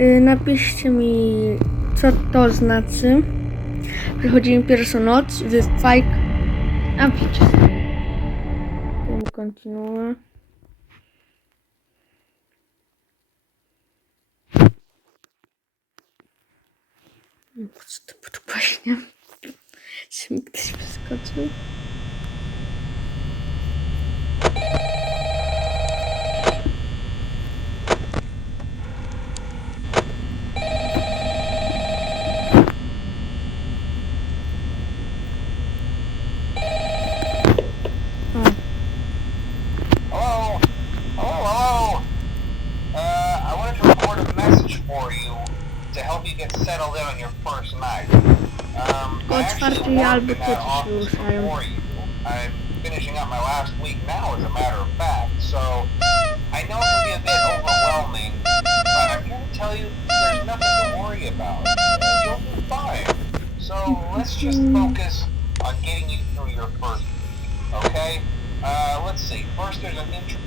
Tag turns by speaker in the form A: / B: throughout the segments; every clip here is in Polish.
A: Y, Napiszcie mi, co to znaczy. Przychodzi mi pierwsza noc, wy fajk. A widzicie. Kontynuuję. Co to podpaśnie? Czy mi ktoś wyskoczył?
B: For you to help you get settled in on your first night. Um, I worked
A: albo
B: in that office
A: ruszają.
B: before you. I'm finishing up my last week now, as a matter of fact, so I know it can be a bit overwhelming, but I'm here to tell you there's nothing to worry about. You'll be fine. So let's just focus on getting you through your first week, okay? Uh, let's see. First, there's an intro.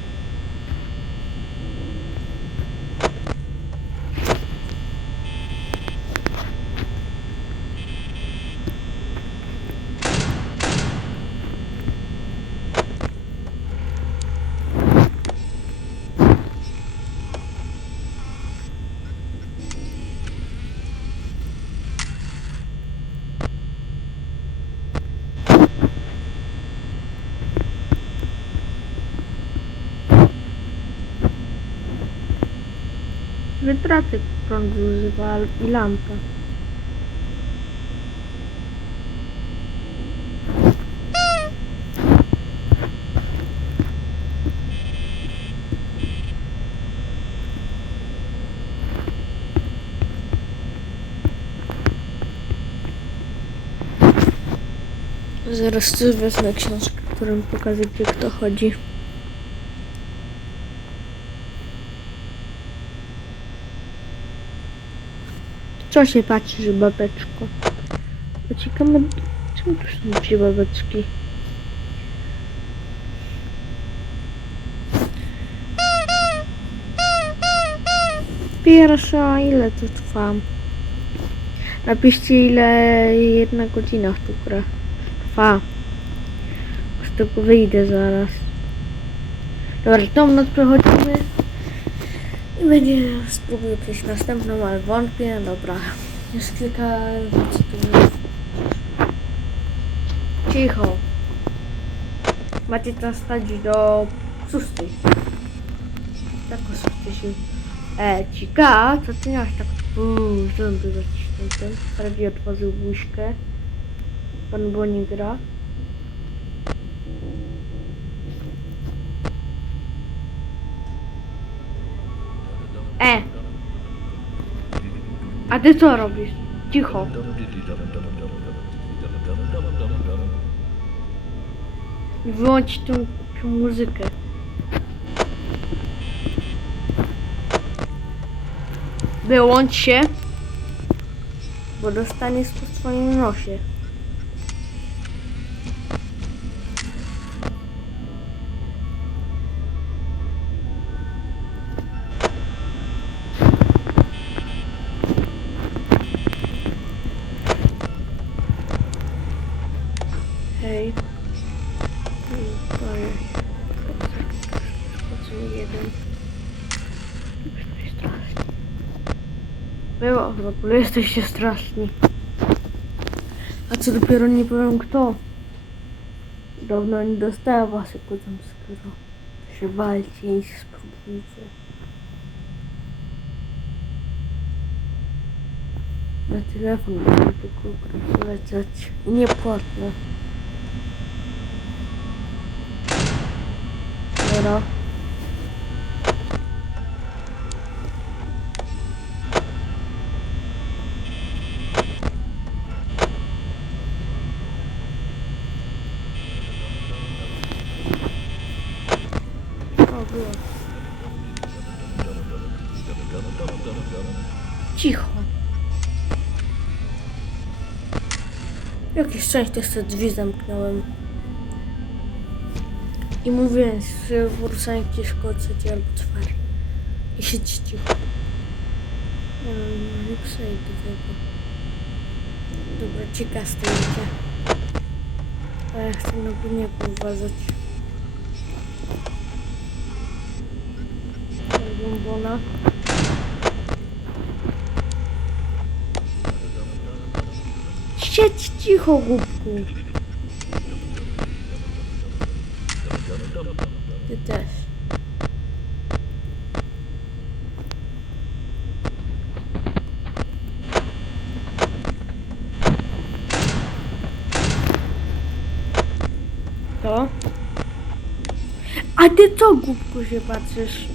A: Wytraty prądu używa al- i lampę. Zaraz też wezmę książkę, którą pokażę, gdzie kto chodzi. Co się patrzysz, babeczko? Ciekawe, czemu tu są dwie babeczki? Pierwsza, ile to trwa? Napiszcie, ile jedna godzina w tu trwa. Z tego wyjdę zaraz. Dobra, tą noc przechodzimy. I będzie, spróbuję przejść następną, ale wątpię. Dobra, jest kilka cytatów. Cicho. Macie teraz stać do szóstej. Tak o szóstej się... E, cika, co ty miałeś tak... Uuu, zęby zaciśnięte. Prawie otworzył buźkę. Pan Boni gra. E! A ty co robisz? Cicho. Wyłącz tą, tą muzykę. Wyłącz się. Bo dostaniesz po swoim nosie. Jeden. Było, w ogóle jesteście straszni. A co dopiero nie powiem kto. Dawno nie dostałem waszego jumpscare'u. To się walcie i spróbujcie. Na telefon będę tylko lecieć. I niepłatne. Dobra. Cicho. Jakie szczęście, że drzwi zamknąłem. I mówiłem, że w Ursanki szkoły trzeciej albo czwartej. I siedzi cicho. No, nie przejdę tego. Dobra, ciekawe z tym. Ale chcę na górę uważać. bombona. Siedź cicho, głupku. Ty też. To? A ty co, głupku, się patrzysz?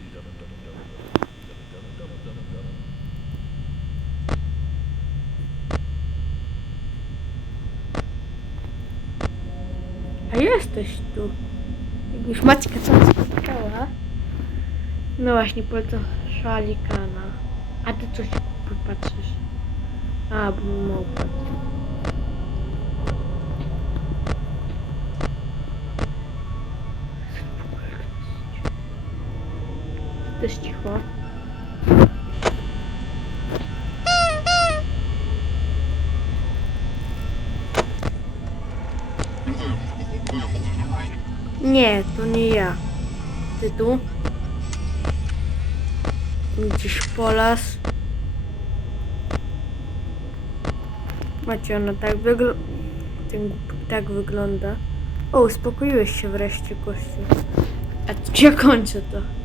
A: jesteś tu. Jakbyś Maćka co spotkała. No właśnie, polecam szalikana. A ty coś patrzysz. A, bo małpa. Nie, to nie ja. Ty tu, Gdzieś Polas. Macie, ona tak, tak wygląda. O, uspokoiłeś się wreszcie, Kościół. A ja kończę to.